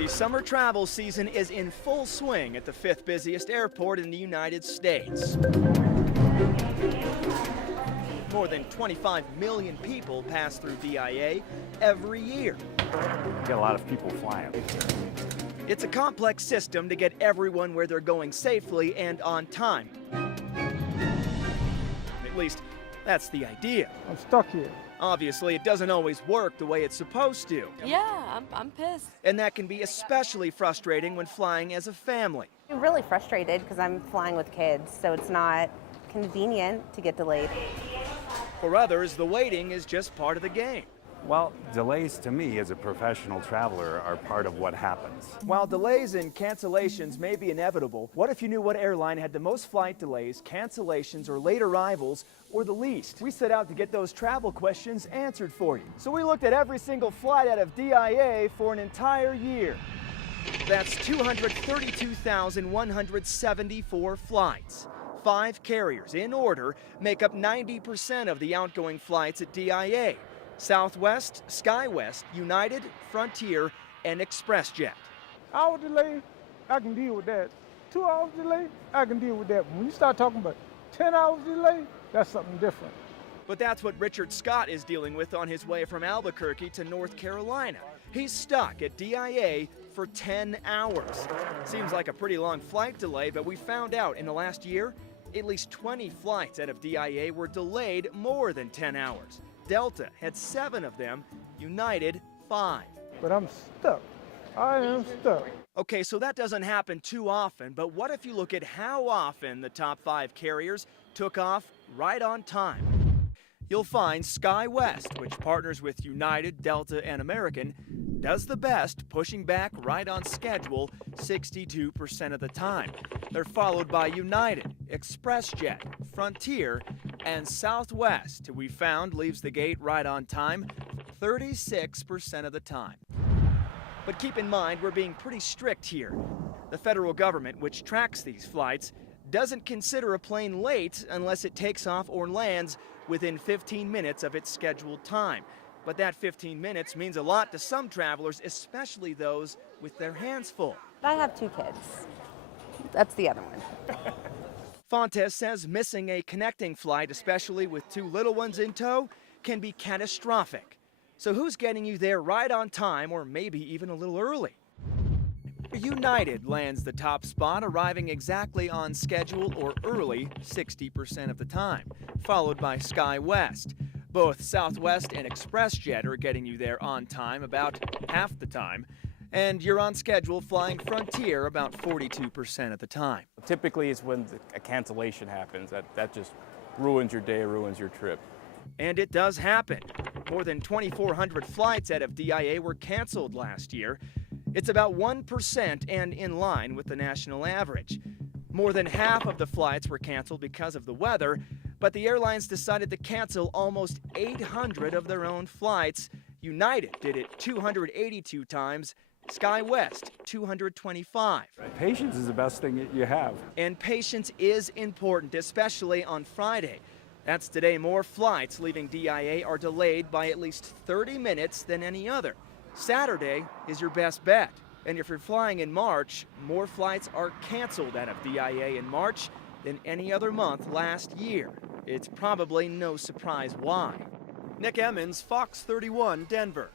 The summer travel season is in full swing at the fifth busiest airport in the United States. More than 25 million people pass through DIA every year. Get a lot of people flying. It's a complex system to get everyone where they're going safely and on time. At least, that's the idea. I'm stuck here. Obviously, it doesn't always work the way it's supposed to. Yeah, I'm pissed. And that can be especially frustrating when flying as a family. I'm really frustrated because I'm flying with kids, so it's not convenient to get delayed. For others, the waiting is just part of the game. Well, delays to me as a professional traveler are part of what happens. While delays and cancellations may be inevitable, what if you knew what airline had the most flight delays, cancellations, or late arrivals, or the least? We set out to get those travel questions answered for you. So we looked at every single flight out of DIA for an entire year. That's 232,174 flights. 5 carriers, in order, make up 90% of the outgoing flights at DIA. Southwest, SkyWest, United, Frontier, and ExpressJet. Hour delay, I can deal with that. 2 hours delay, I can deal with that. When you start talking about 10 hours delay, that's something different. But that's what Richard Scott is dealing with on his way from Albuquerque to North Carolina. He's stuck at DIA for 10 hours. Seems like a pretty long flight delay, but we found out in the last year, at least 20 flights out of DIA were delayed more than 10 hours. Delta had 7 of them, United 5. But I'm stuck. I am stuck. Okay, so that doesn't happen too often, but what if you look at how often the top 5 carriers took off right on time? You'll find SkyWest, which partners with United, Delta, and American, does the best, pushing back right on schedule 62% of the time. They're followed by United, ExpressJet, Frontier, and Southwest, who we found leaves the gate right on time 36% of the time. But keep in mind, we're being pretty strict here. The federal government, which tracks these flights, doesn't consider a plane late unless it takes off or lands within 15 minutes of its scheduled time. But that 15 minutes means a lot to some travelers, especially those with their hands full. I have 2 kids. That's the other one. Fontes says missing a connecting flight, especially with 2 little ones in tow, can be catastrophic. So who's getting you there right on time, or maybe even a little early? United lands the top spot, arriving exactly on schedule or early 60% of the time, followed by SkyWest. Both Southwest and ExpressJet are getting you there on time about half the time, and you're on schedule flying Frontier about 42% of the time. Typically it's when a cancellation happens that just ruins your day, ruins your trip. And it does happen. More than 2,400 flights out of DIA were canceled last year. It's about 1% and in line with the national average. More than half of the flights were canceled because of the weather, but the airlines decided to cancel almost 800 of their own flights. United did it 282 times, SkyWest 225. Patience is the best thing that you have. And patience is important, especially on Friday. That's today. More flights leaving DIA are delayed by at least 30 minutes than any other. Saturday is your best bet. And if you're flying in March, more flights are canceled out of DIA in March than any other month last year. It's probably no surprise why. Nick Emmons, Fox 31, Denver.